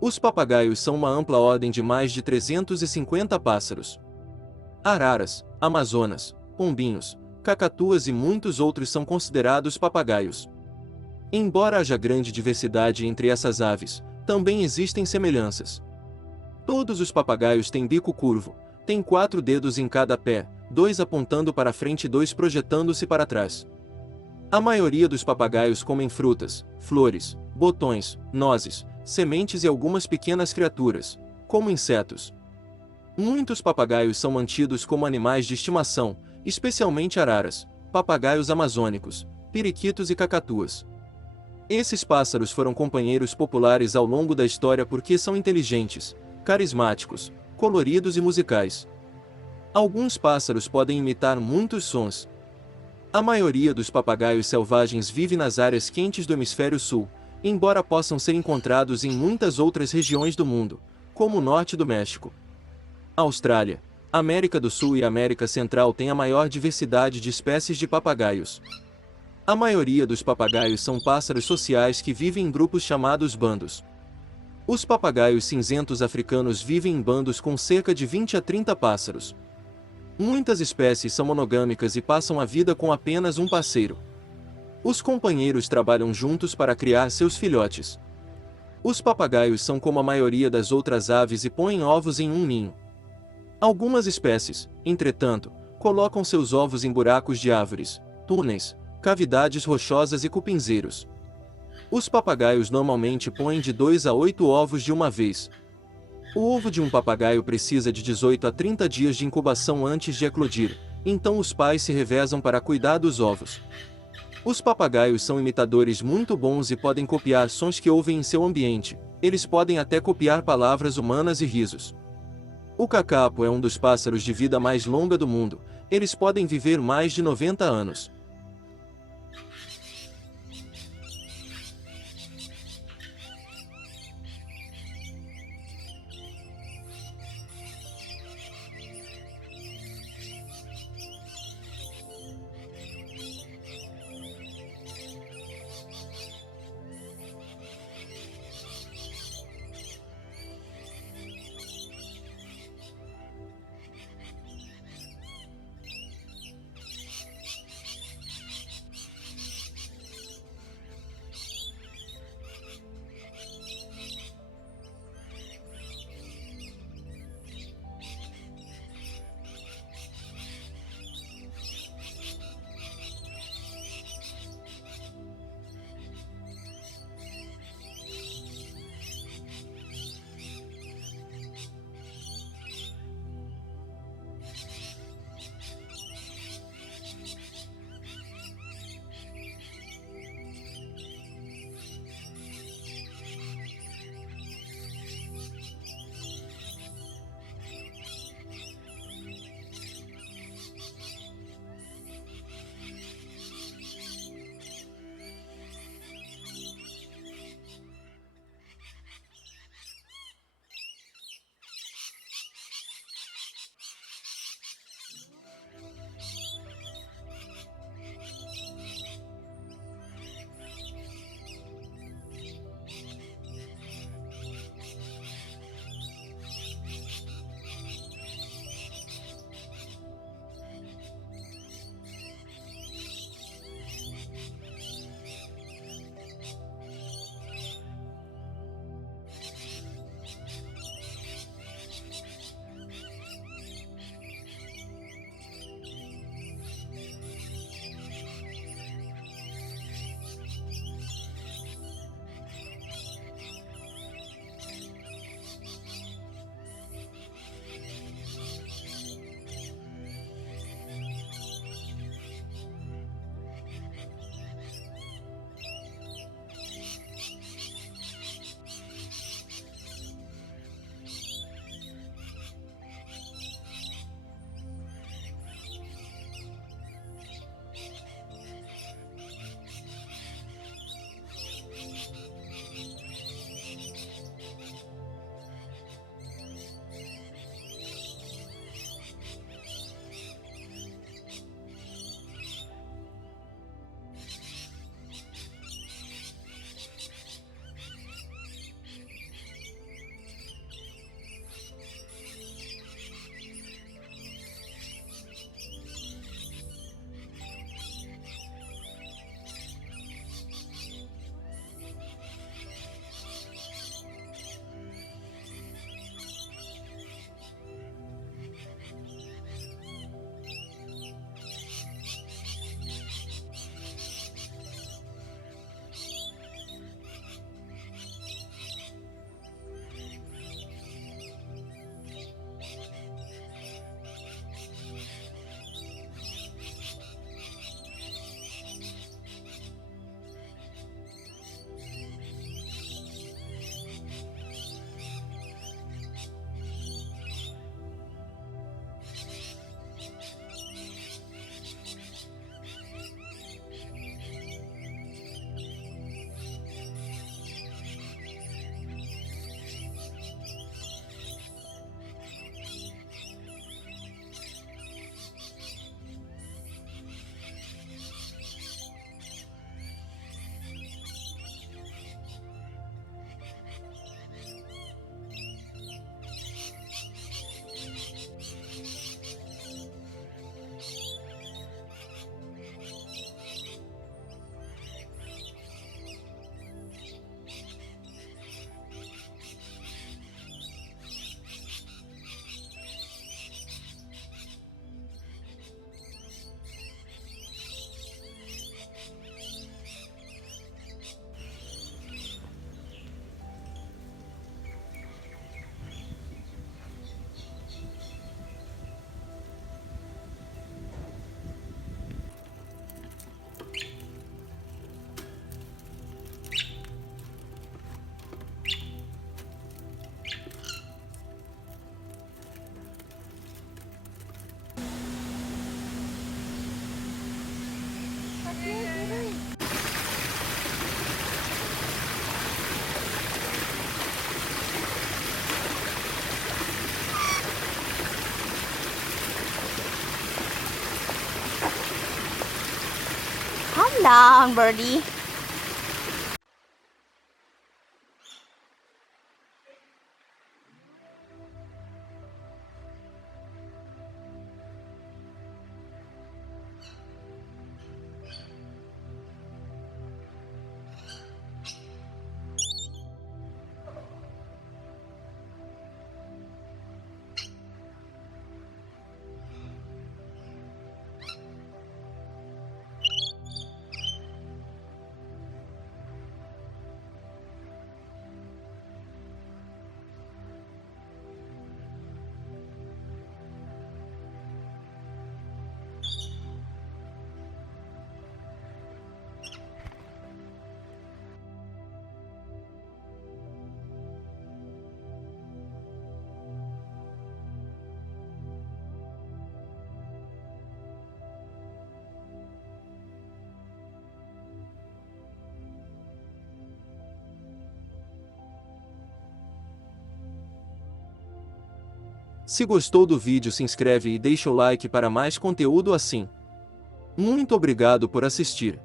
Os papagaios são uma ampla ordem de mais de 350 pássaros. Araras, amazonas, pombinhos, cacatuas e muitos outros são considerados papagaios. Embora haja grande diversidade entre essas aves, também existem semelhanças. Todos os papagaios têm bico curvo, têm 4 dedos em cada pé, 2 apontando para frente e 2 projetando-se para trás. A maioria dos papagaios comem frutas, flores, botões, nozes, sementes e algumas pequenas criaturas, como insetos. Muitos papagaios são mantidos como animais de estimação, especialmente araras, papagaios amazônicos, periquitos e cacatuas. Esses pássaros foram companheiros populares ao longo da história porque são inteligentes, carismáticos, coloridos e musicais. Alguns pássaros podem imitar muitos sons. A maioria dos papagaios selvagens vive nas áreas quentes do hemisfério sul, embora possam ser encontrados em muitas outras regiões do mundo, como o norte do México. Austrália, América do Sul e América Central têm a maior diversidade de espécies de papagaios. A maioria dos papagaios são pássaros sociais que vivem em grupos chamados bandos. Os papagaios cinzentos africanos vivem em bandos com cerca de 20 a 30 pássaros. Muitas espécies são monogâmicas e passam a vida com apenas um parceiro. Os companheiros trabalham juntos para criar seus filhotes. Os papagaios são como a maioria das outras aves e põem ovos em um ninho. Algumas espécies, entretanto, colocam seus ovos em buracos de árvores, túneis, cavidades rochosas e cupinzeiros. Os papagaios normalmente põem de 2 a 8 ovos de uma vez. O ovo de um papagaio precisa de 18 a 30 dias de incubação antes de eclodir, então os pais se revezam para cuidar dos ovos. Os papagaios são imitadores muito bons e podem copiar sons que ouvem em seu ambiente. Eles podem até copiar palavras humanas e risos. O cacapo é um dos pássaros de vida mais longa do mundo. Eles podem viver mais de 90 anos. down, birdie. Se gostou do vídeo, se inscreve e deixa o like para mais conteúdo assim. Muito obrigado por assistir.